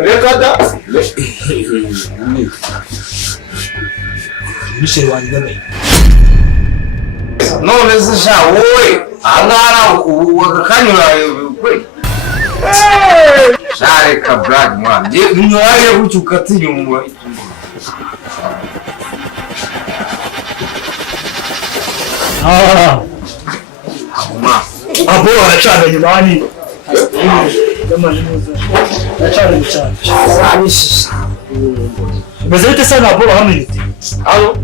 reka da Michel wanjye none se sha wowe angara wakanyura kwe share ka brag mwana je nyoye gucuka tinyumwa ma abo aracana nyumani Jamani muza aracana cyane abishisha Meze bite sana abo hamilite Allo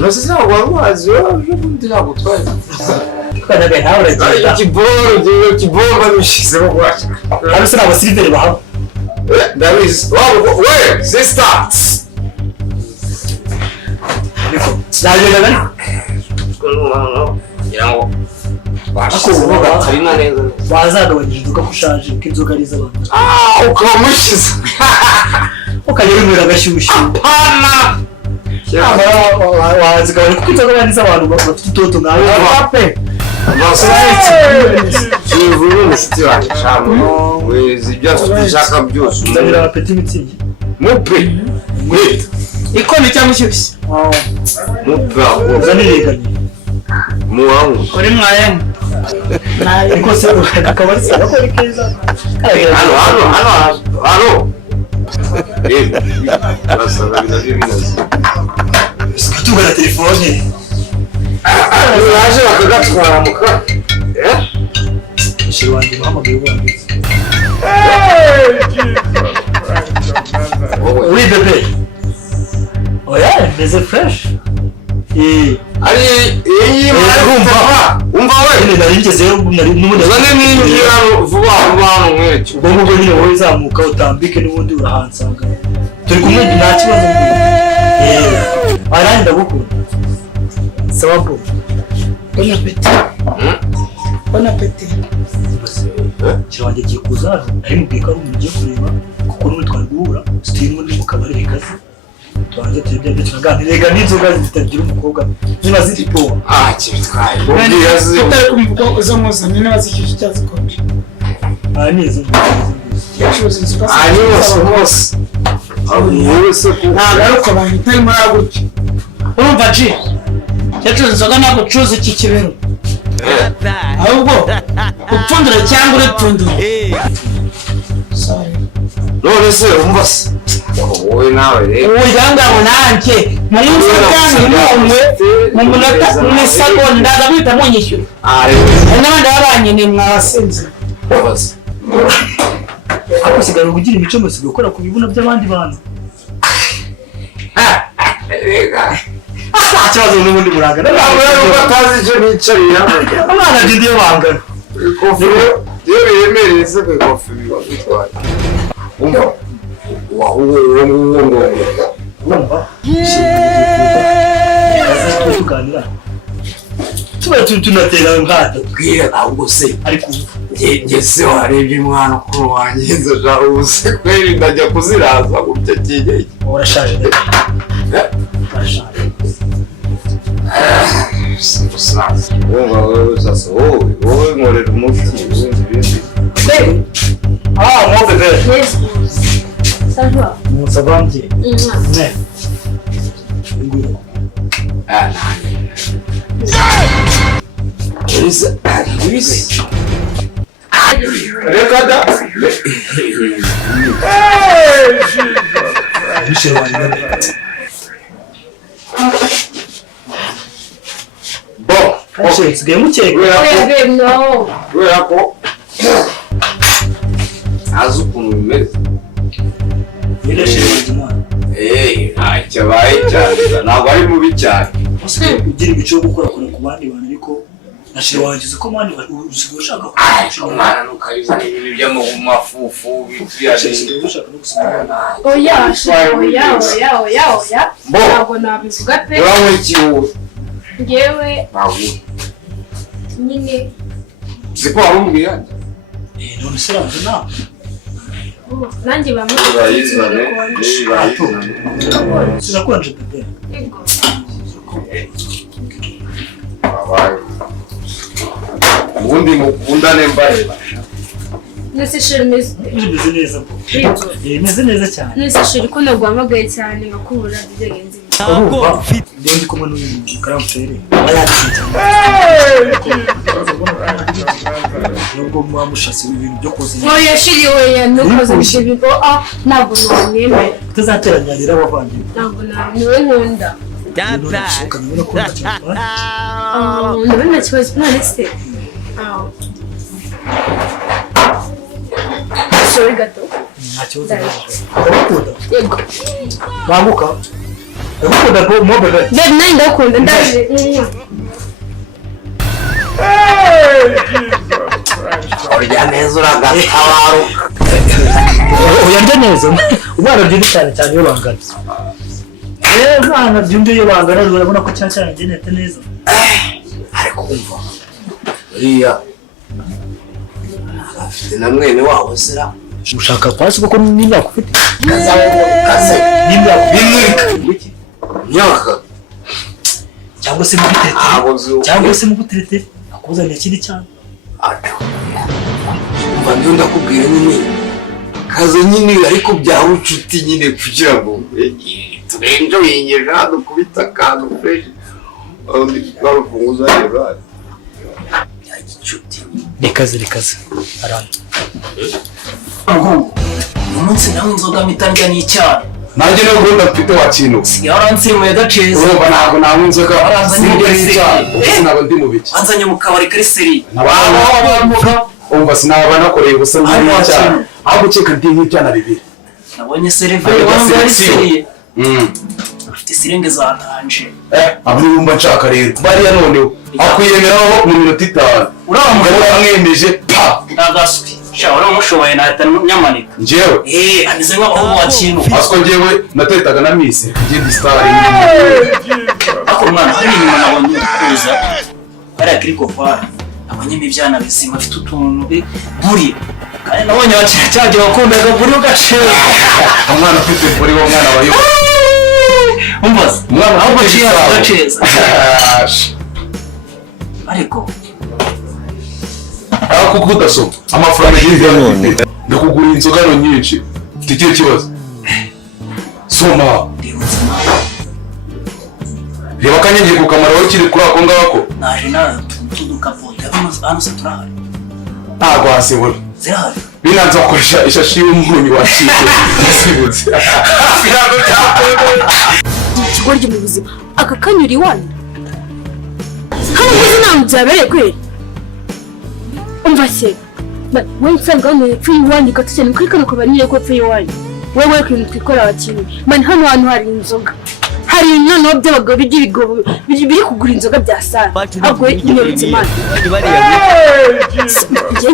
Nose se waruwazi yo ndira gutwaye Kana ga nawe ragenda kiboro bishize bo kwacha Ariko sana abasiriveri baho Davis we sister Niko Nagenda gani Yango Ako uvuga karina neza bazagabanyije inzoga kushaje k'inzoga ari z'abantu ukamushiza ukajya wimira gashyushye pana wazigabanya kuko inzoga ari z'abantu bafite itoto ngawe ape Kivuru musiti wanjye shamo wezi byose ushaka byose uzabira apeti mitsingi mupe mwita ikoni cyangwa cyose mupe uzaniriganye muwangu uri mwayemo Niko se akaba ari sana ko ari keza Halo Basaba binazi Sikatuga na telefone Yaje bakagatwara muka Shiri wanjye muhamagaye ubanditse Oui bébé Oya meze fresh ari iyi umva we nyine naringezeyo n'ubundi zane n'injira vuba hano mweke ubwo nyine wowe zamuka utambike n'ubundi urahansanga turi kumwe nta kibazo arandi ndagukunda sawa bro Bon appétit. Bon appétit. Kirangiye giye kuza ari mu bwika ari umuntu ugiye kureba kuko n'ubu twari guhura sitimo ni mu kabari kazi twanze tujye byo tunaganira n'inzoga zitagira umukobwa ziba ziri po kibitwaye Tutari kumvuga uzo muzanye n'abazikije cyazikonje. Neza Yacuze inzoga. Hose yose Nagaruka bahita muri agutyo. Urumva ji? Yacuze inzoga ntabwo cuze iki kibero. Ahubwo upfundura cyangwa uripfundura. Sorry. none se umva se wowe nawe rero Uyangabo nanjye muri Instagram n'umwe mu munota n'isegonda ndabita munyishyura. N'abandi babanye ni mwasinze. babaza akusigara kugira imico mose gukora ku bibuna by'abandi bantu kibazo n'ubundi murangana batazi icyo bicarira abana ndiye bangana ikofi iyo biremereye se ku ikofi biba bitwaye umva wumva tuganira tuba tunatera ngata bwira ahubwo se ariko ngeze warebye umwana ukuru wanjye nzoja ubuse kweri ndajya kuziraza gutya kigeye urashaje urashaje Usaza wowe sasa wowe nkorera umuti ubundi bindi mon bébé Yes. Ça va. mon savamye ne nguro reka da Michel wanjye bon Michel sigaye mukeka Bébé, non. kubera ko azi ukuntu bimeze Michel wanjye mwana ntacyo abaye cyane ntabwo ari mubi cyane usigaye ugira imico yo gukora kure ku bandi bantu ariko nashire wanjye uko mani usigaye ushaka umwana ntukabizana ibintu by'amafufu usigaye ushaka no gusoma Oya, oya. Ntabwo nabivuga pe. uranywa ikihuwe Ngewe ntabwo nyine uzi ko warumbwira none se ranze na nanjye bamwe urayizane sinakonje bebe Yego. ubundi mukundane mbareba Nese shirimizi. bimeze neza bwo Meze neza cyane. Nese shiri ko nagwamagaye cyane ngakubura byagenze. Ntabwo ndi kumwe n'uyu karamfere. Nubwo mwamushase ibintu byo kuzina. Oya shiri oya nukoze ibyo ntabwo namwemera. Tuzateranya rero abavandimwe. Ntabwo niwe nkunda. Ndabona kibazo none se. Sorry gato. Ntacyo ndabikunda. Yego. Bamuka. Ndabikunda ko mobile. Nari ndakunda ndaje. Urya neza uragatabaruka. Uyarya neza. Umwana byindi cyane iyo bangana. Umwana byindi iyo bangana urabona ko cyane genete neza. Ariko umva. Uriya afite na mwene wabo sira. Ushaka kwasi kuko n'imyaka ufite. Kaze. N'imyaka bimurika. Nyaka. Cyangwa se mu buterete. Akuzaniye ikindi cyane. Umva ndio ndakubwira nyine. Kaze nyine ariko bya ucuti nyine kugira ngo turenjo yinyeje dukubita kantu fresh. Barufunguza rero. Ya gicuti. Rekaze. Aranga. Umunsi nawe inzoga mitandya n'icyayi. Nanjye no gunda mfite wa kintu. Sigaranze mu yadaceza. Urumva ntabwo nanywa inzoga. Sinjye n'icyayi. Sinaba ndi mu biki. Anzanye mu kabari kari seri. Umva sinaba nakoreye gusa n'icyayi. Aho gukeka ndi nk'ibyana bibiri. Nabonye seriveri wangu ari seri. Ufite sirenge za ntanje. Abirumba nshaka rero. Bariya noneho akwiyemeraho mu minota 5. Uramwemeje pa. Ndagaswi. Shawara umushoboye nahita nyamanika. Njyewe? Ameze nk'aho wakintu. Asko njyewe natetaga na Miss. Ngindi star. Ako mwana hari inyuma nabonye kuza. Bara kiriko fara. Abanyeme ibyana bizima afite utuntu buri. Kandi nabonye cyaje wakundaga buri ugaceza. Umwana ufite buri wo mwana wayo. Umbaza. Umwana ahubwo ciya ugaceza. Ariko kuko udasoma amafaranga y'inzira none ndakugura inzoga nyinshi mfite kibazo soma reba kanyengiye ku kamaro wakiri kuri ako ngako naje na tuduka vote hano saturahari ntabwo hasibura zirahari binanza gukoresha ishashi y'umunyu waciye sibutse ikigoryi mu buzima aka kanyuri wanyu hano muzi ntabwo byabereye kweri. Umva se, wewe nsanga hano hepfo y'iwanyu gatutse kuri kano kabari niyo ko hepfo y'iwanyu. Wewe kwintu twikora abakinyi. Man hano hantu hari inzoga. Hari noneho by'abagabo by'ibigobo biri kugura inzoga bya sara. Agwe inyorutse man.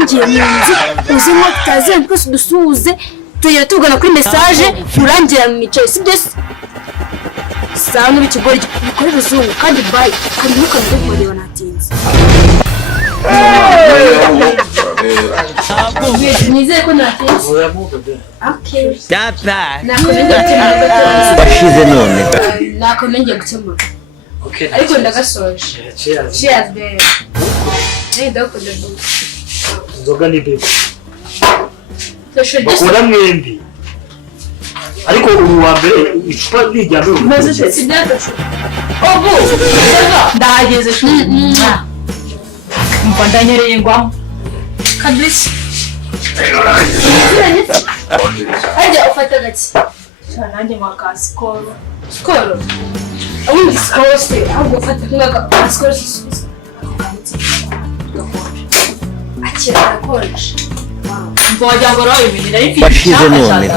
Ngiye mu nzu uzimo tutaze twese dusuhuze tuyira tugana kuri message urangira mu micaye sibyo se. Sano bikigori bikorera uzungu kandi bye kandi ntukaze kureba natinze. Nizeye ko natinze. Okay. Bashize none. Nakomenge gukemura. Okay. Ariko ndagasoje. Cheers babe. Ndakunda. Inzoga ni bebe. Toshoje. Bakunda mwembi. Ariko ubu wa mbere icupa rijyamo. Maze sidatosho. Obu. Ndahageze shu. Mva ndanyereye ngwamo. Kabisa. Ajya ufata gake. Nanjye mwaka skoro. Skoro. Ubundi skoro se ahubwo ufata nk'aka skoro sisubiza. Akira konje. Mva wajya ngo rawe ibintu nari mfite. Bashize none.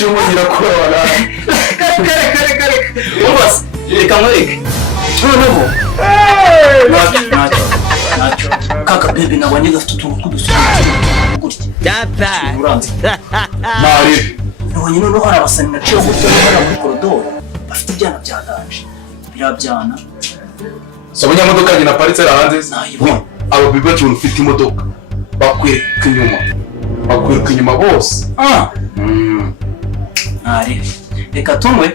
Shumugira korora. Kare. Umbaza. Reka mwereke. Noneho. Nacho. Kaka bebe nabonye gafite utuntu tw'udusoro. Gutya. Mari. Nabonye noneho hari abasani naciye gutya bari muri koridoro. Bafite ibyana byadanje. Birabyana. Sabanya modoka nyina paritse hanze. Nayibona. Abo biba cyane ufite imodoka. Bakwereka inyuma bose. Reka tumwe.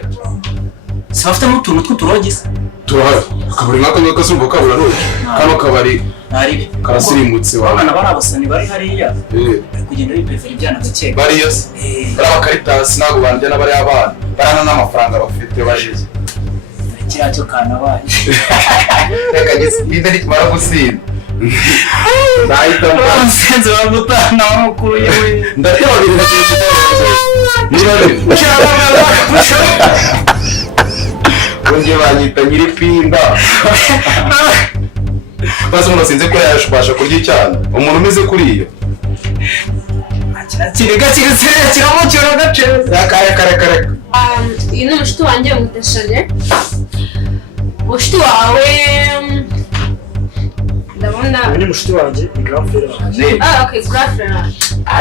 Sibafitemo utuntu tw'uturogisi. Turahari. akabari nk'ako ngako si ubwo kabura n'ubu kano kabari karasirimutse wawe abana bari abasani bari hariya bari kugenda biprefera ibyana gake bariya se bari abakaritasi ntabwo bandya n'abari abana barana n'amafaranga bafite bajize kiriya cyo kanabaye reka gisa nikimara gusinda nahita umusenzi wa gutana wamukuye we ndateba bibiri niba bongeye banyita nyiripinda maze umuntu asinze ko yabasha kurya icyana umuntu umeze kuriya kiriga kigasirira kiramucyura gace kare iyi ni umushuti wanjye umutashanye umushuti wawe ndabona uyu ni mushiti wanjye ni grand frère wanjye okay grand frère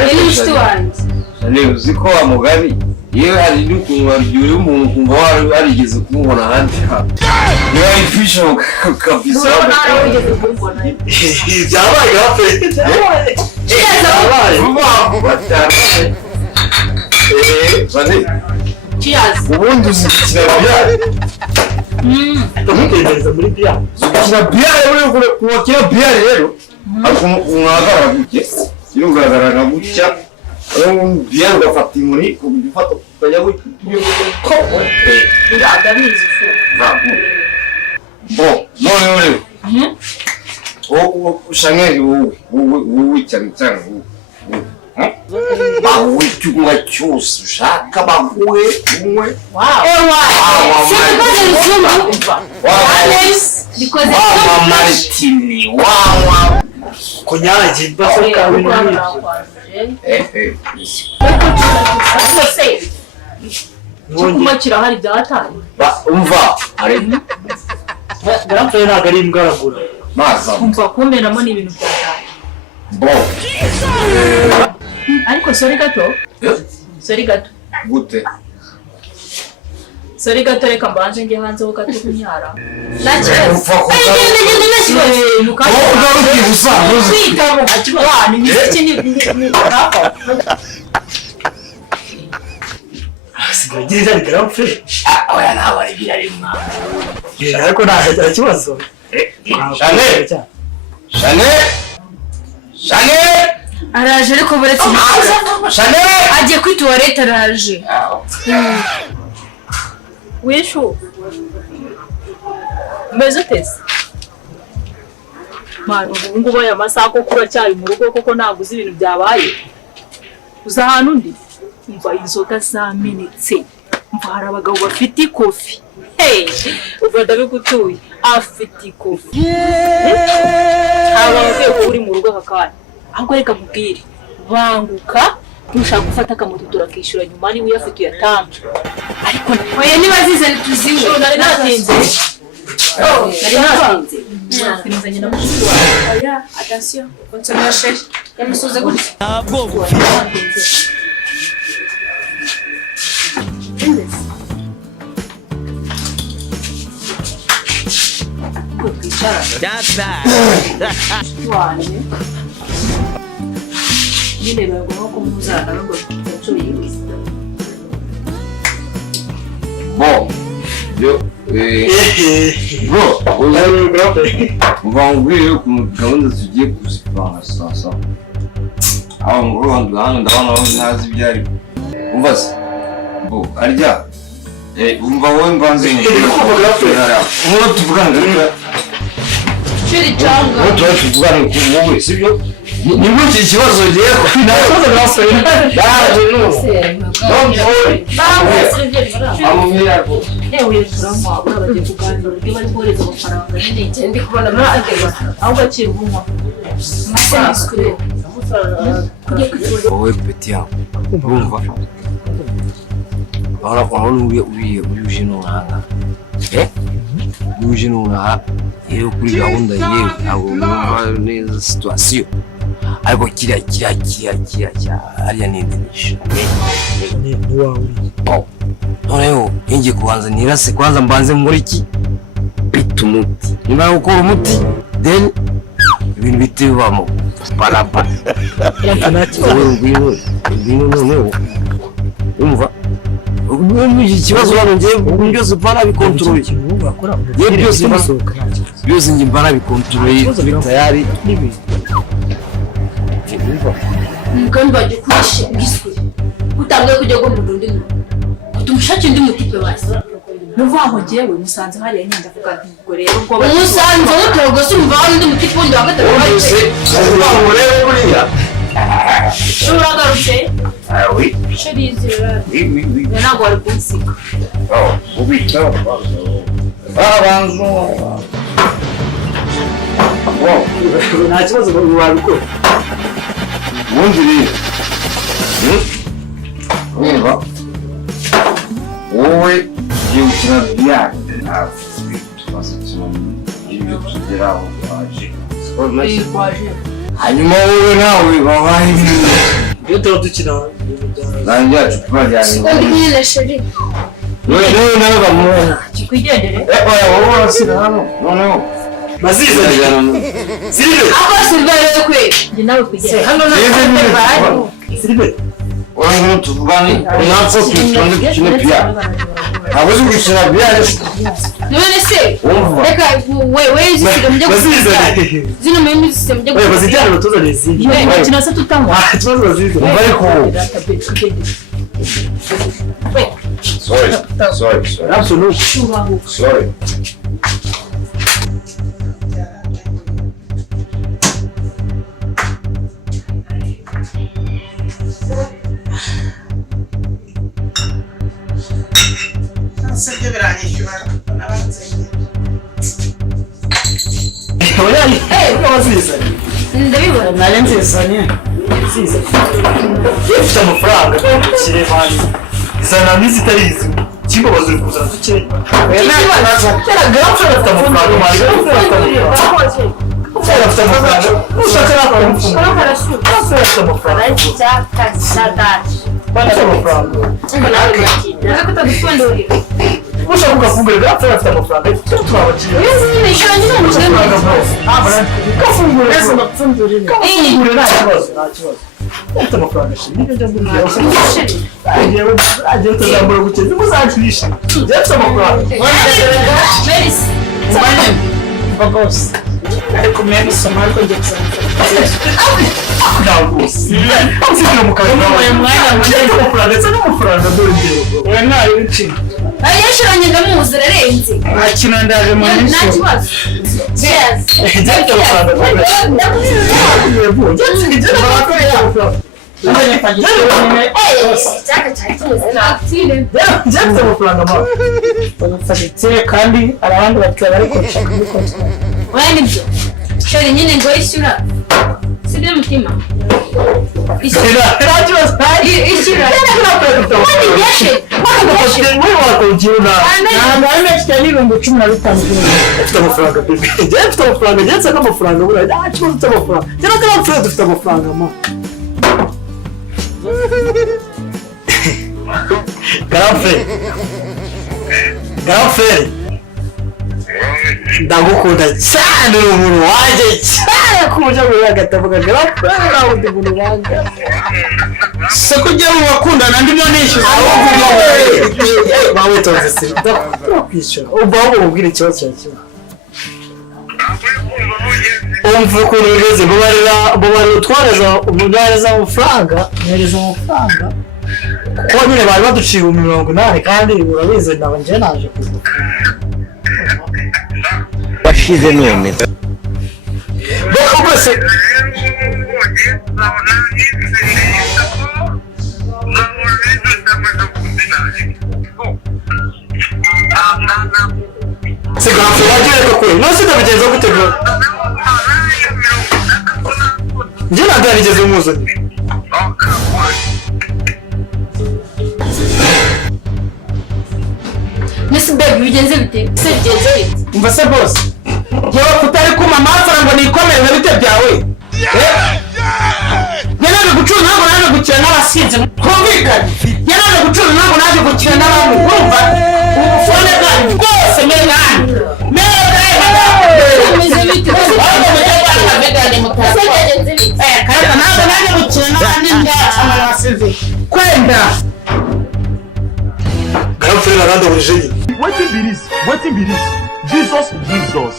iyi ni umushuti wanjye cyane uzi ko wa mugari yewe hari n'ukuntu waryoye umuntu kumva warigeze kumubona ahandi niba ifisha kabisa byabaye grand frère bane cheers ubundi uzikina biyari ndamutegereza muri biyari uzikina biyari uri kuwakina biyari rero ariko umwagarara gutya ugaragara gutya biyari ugafata inkoni ugafata ukajya gutya ndabizi noneho rero Shanel wowe cyane cyane wowe cyuma cyose ushaka baguhe umwe because Martini wawa konyaje bafaka ibintu kuma kirahari byatanye umva ari grand frère ntabwo ari imgaragura maza kumva kumeramo ni ibintu byatanye bo ariko sorry gato gute sorry gato reka mbanze njye hanze ho gato kunyara sigagira ni grand frère oya ntabwo ari birari mwana ariko nta kibazo Chanel araje ariko buretse agiye kuri tuwarete araje wishu mbese utese mwana ubu ngubu aya masaha ko uracyari mu rugo koko ntabwo uzi ibintu byabaye uza ahantu undi umva inzoga zamenetse umva hari abagabo bafite ikofi uva ndabigutuye afite ikofi aba bavuye uri mu rugo aka kanya ahubwo reka mubwire banguka ntushaka gufata akamoto turakishyura nyuma niba uyafite uyatange ariko oya niba zizanye tuziwe nari natinze finizanye na mushiki wawe oya attention konsomation yamusuze gutya ntabwo gufite wanjye nyine bagomba kumuzana ngo tucoye bo yo ngwire ku gahunda tugiye kuzipanga sasa aho ngo hano ndabona aho ntazi ibyari umva se bo arya umva wowe mbanze ngo tuvugana Chiri changa. Wowe tuvugana ku wowe sibyo ni muti ikibazo giye ko nakoze gasore ndaje no don't worry amumira ewe turangwa urabagiye kuganira ndi bari kohereza amafaranga nyine ndi kubona mwategwa aho gacira ubunwa wowe peti yawe urumva ahora kwa uje nonanga uje nonanga yewe kuri gahunda yewe ntabwo numva neza situation ariko kiriya hariya nindinisha noneho ingiye kubanza nirase kwanza mbanze nkora iki bita umuti nimara gukora umuti then ibintu bite bibamo parapa ngwino noneho umva ubu ikibazo hano ngiye byose mbana bikontrole byose njye mbana bikontrole tayari kandi bajye kurisha giswe utangiye kujya go mu rundi tumushake ndi mutipe basi nuva ngo jewe musanze hariya nyenda vuga ngo rero ubwo musanze mutogo sumva ndi mutipe ndi hagati bose ngo rero buriya shura garutse oui shirize oui ntabwo ari kunsika oui abanzo nta kibazo wabikora ubundi rero wowe ugiye gukina biyari ntabwo tumaze ibyo tugeraho kwaje hanyuma wowe nawe babaye iyo tuba dukina nanjye yacu kubajyanye undi nyine sheri nawe bamubona kikwigendere wowe urasira hano noneho maziza Silve ako silver kwe ndi nawe kwigendere hano nawe Silve urangana tuvugane natso tutonde dukine biyari ntabwo uzi gukina biyari none se reka wewe izisire mujye zino mimi zisire mujye wewe bazijyana batuzane zindi bakina se tutanywa ikibazo baziza umva ariko sorry absolutely sorry Sente biranyishyura n'abanze. uko baziza ndabibona nari nzizanye ziza ufite amafaranga kiremani zana n'izitarizi kimbo bazuri kuzana duke cyara gafu afite amafaranga mari afite amafaranga ushaka afite amafaranga ushaka kugafungura gafu afite amafaranga twabakiriye kafungura nta kibazo ufite amafaranga shimwe njya mbura agiye utazambura gukeza muzakirisha ufite amafaranga boss ariko mimi soma ariko ngiye ntabwo usibye mu kazi uyu mwanya ufite amafaranga ndetse n'amafaranga dore njyewe we nta ibiciro yashiranye ndamuzi rarenze akina ndaje mu nta kibazo yes ufite amafaranga kandi abandi bakaba bari kurusha kubikora oya nibyo shori nyine ngo ishyura sibyo mutima ishyura ishyura wani yashe ntabwo ari menshi cyane ibihumbi 15 ufite amafaranga bebe ufite amafaranga ndetse n'amafaranga buriya nta kibazo ufite amafaranga njye na karapfuye dufite amafaranga ma Garaferi ndagukunda cyane uri umuntu wanjye cyane ku buryo buri agatavuga Garaferi aho ndi umuntu wanjye se kujya mu bakundana ndimo nishyura bawe tonze se ndakwishyura ubaho ubwira ikibazo cyawe kimwe umva ukuntu bimeze bubarira utwareza umunyareza amafaranga kuko nyine bari baduciye 80 kandi urabizi nabo nje naje kuvuga washize none boko bose sigafu wagiye kukuri nose ndabigenza gutegura nje nagarigeze umuzanye nese baby bigenze bite se bigenze bite umva se boss yewe kutari kuma amafaranga nikomere bite byawe yanaje gucura ntabwo naje gukina n'abasinzi twumvikane yanaje gucura ntabwo naje gukina n'abantu urumva ubufone bwanyu bwose mengana bigenze bite kandi ntabwo naje gukina n'abandi ndaca n'abasinzi kwenda bandahurije nyine Wetin be this? Jesus.